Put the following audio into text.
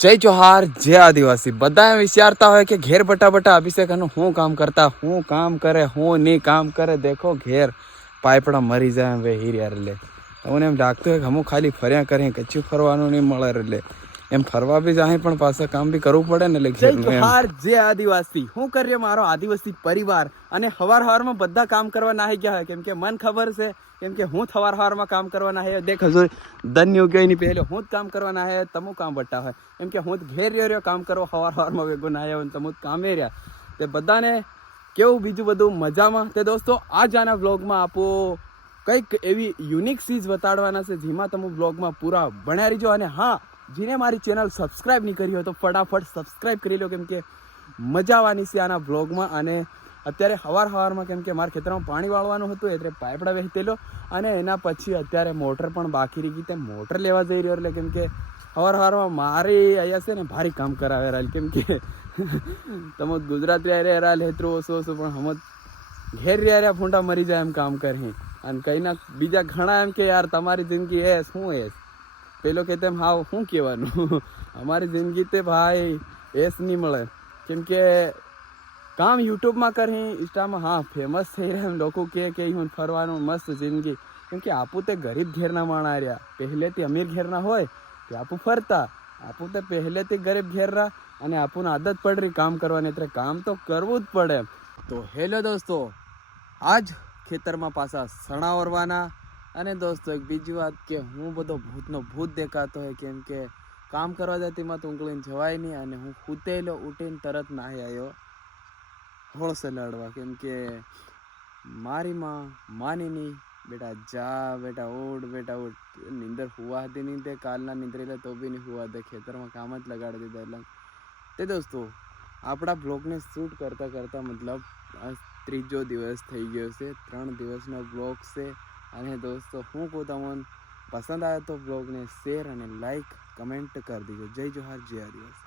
જય જોહાર જય આદિવાસી બધા વિચારતા હોય કે ઘેર બટા બટા અભિષેક હું કામ કરતા હું કામ કરે હું નહીં કામ કરે દેખો ઘેર પાઇપડા મરી જાય હવે હીર યાર એટલે તમને એમ લાગતું હોય કે હું ખાલી ફર્યા કરે કચ્છું ફરવાનું નહીં મળે એટલે એમ ફરવા બી જાય પણ પાછા કામ બી કરવું પડે ને એટલે જય જોહાર જય આદિવાસી હું કરીએ મારો આદિવાસી પરિવાર અને હવાર હવારમાં બધા કામ કરવા નાહી ગયા હોય કેમ કે મન ખબર છે કેમ કે હું સવાર સવારમાં કામ કરવાના હે દેખ હજુ ધન્ય ગઈ ની પહેલે હું જ કામ કરવાના હે તમુ કામ બટા હોય એમ કે હું ઘેર રહ્યો કામ કરો સવાર સવારમાં વેગો ના આવ્યો તમુ કામે રહ્યા તે બધાને કેવું બીજું બધું મજામાં તે દોસ્તો આજ આના વ્લોગમાં આપો કંઈક એવી યુનિક ચીજ બતાડવાના છે જેમાં તમે વ્લોગમાં પૂરા બન્યા રહીજો અને હા જેને મારી ચેનલ સબસ્ક્રાઈબ નહીં કરી હોય તો ફટાફટ સબસ્ક્રાઈબ કરી લો કેમ કે મજા આવવાની છે આના વ્લોગમાં અને અત્યારે સવારમાં કેમ કે મારા ખેતરમાં પાણી વાળવાનું હતું એટલે પાઇપડા વહેતેલો અને એના પછી અત્યારે મોટર પણ બાકી રહી ગઈ તે મોટર લેવા જઈ રહ્યો એટલે કેમ કે સવારમાં મારે અહીંયા છે ને ભારી કામ કરાવે રાલ કેમ કે તમે ગુજરાતી આરે રાલ હેતરો ઓછો ઓછો પણ હમ ઘેર રહ્યા ફૂંટા મરી જાય એમ કામ કરી અને કંઈ ના બીજા ઘણા એમ કે યાર તમારી જિંદગી એ શું એ પેલો કે તેમ હાવ શું કહેવાનું અમારી જિંદગી તે ભાઈ એસ નહીં મળે કેમ કે કામ યુટ્યુબમાં કરી ઇન્સ્ટામાં હા ફેમસ થઈ રહ્યા એમ લોકો કે હું ફરવાનું મસ્ત જિંદગી કેમ કે આપું તે ગરીબ ઘેરના માણા રહ્યા પહેલેથી અમીર ઘેરના હોય તે આપું ફરતા આપું તે પહેલેથી ગરીબ ઘેરના અને આપણને આદત પડ રહી કામ કરવાની એટલે કામ તો કરવું જ પડે તો હેલો દોસ્તો આજ ખેતરમાં પાછા સણા ઓરવાના અને દોસ્તો એક બીજી વાત કે હું બધો ભૂતનો ભૂત દેખાતો હોય કેમ કે કામ કરવા જતીમાં તો ઊંઘળીને જવાય નહીં અને હું ઉઠેલો ઉઠીને તરત નાહી આવ્યો હોળસે લડવા કેમ કે મારી માની નહીં બેટા જા બેટા ઉઠ નીંદર હુવા હતી નહીં તે કાલના નીંદરેલા તો બી નહીં હુવા દે ખેતરમાં કામ જ લગાડી દીધા એટલે તે દોસ્તો આપણા બ્લોગને શૂટ કરતાં કરતાં મતલબ ત્રીજો દિવસ થઈ ગયો છે 3 દિવસનો બ્લોગ છે અને દોસ્તો હું કહું તમને પસંદ આવે તો બ્લોગને શેર અને લાઈક કમેન્ટ કરી દીજો જય જોહાર જય આદિવાસી